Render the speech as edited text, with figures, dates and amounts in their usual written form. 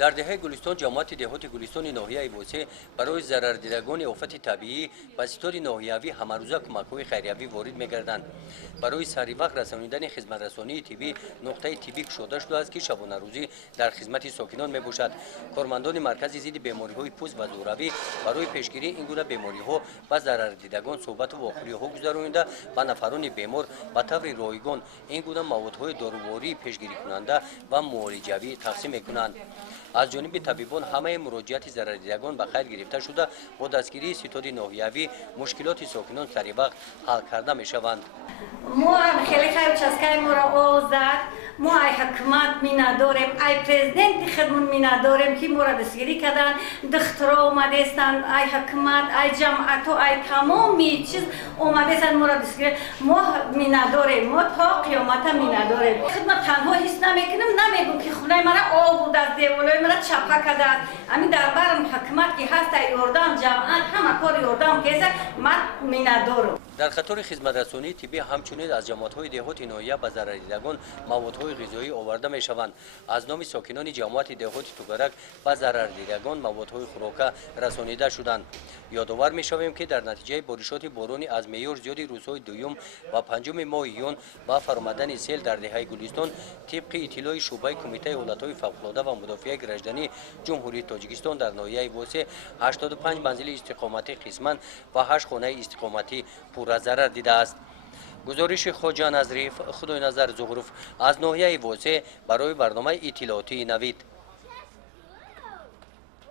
در دهه گلستان جماعت دهات گلستان ناحیه ووسه برای ضرردیدگان آفت طبیعی و ستاد ناحیوی همروزه کمک‌های خیریوی وارد می‌گردند. برای سریع وقت رسانیدن خدمت رسانی طبی نقطه طبی گشوده شده است که شبانه روزی در خدمت ساکنان میباشد. کارمندان مرکز ضد بیماری‌های پوست و زوروی برای پیشگیری این گونه بیماری‌ها و ضرردیدگان صحبت و آخری‌ها گذرانیده و نفران بیمار به طور رایگان این گونه موادهای داروواری پیشگیری کننده و معالجوی تقسیم می‌کنند. از جانب طبیبان همه مراجعات ضرردیدگان به خیر گرفته شده با دستگیری ستاد ناحیوی مشکلات ساکنان سریع وقت حل کرده می‌شوند. ما خیلی خیلی چسکای ما را آزد، ما ای حکومت می نداریم، ای پرزیدنت خدمون می نداریم که ما را دستگیری کردن، دخترها اومده استند، ای حکومت، ای جماعت و ای تمامی چیز اومده استند ما را دستگیری، ما می نداریم، ما تا قیامت می نداریم. خدمت تنها حس نمیکنم، نمیگم که خونه مرا آب بود از دیوالای مرا چپه کرده است. همین در برم حکومت که هست یاردم جماعت همه کار یاردم که من می ندارم. در خطر خدمت رسانی طبی همچنین از جماعت‌های دهات ناحیه به ضرردیدگان موادهای غذایی آورده می‌شوند. از نام ساکنان جماعت دهات توگرک به ضرردیدگان موادهای خوراکه رسانیده شدند. یادآور می‌شویم که در نتیجه بارشات بارانی از معیار زیاد روزهای دوم و پنجم ماه یون با فرآمدن سیل در دهه گلستان طبق اطلاع شعبه کمیته حالت‌های فوق‌العاده و مدافع گردشدنی جمهوری تاجیکستان در ناحیه ووسه 85 منزل استقامتی قسماً و 8 خانه استقامتی پور ضرر دیده است. گزارش خواجه نظریف خدای نظر زغروف از ناحیه ووسه برای برنامه اطلاعاتی نوید.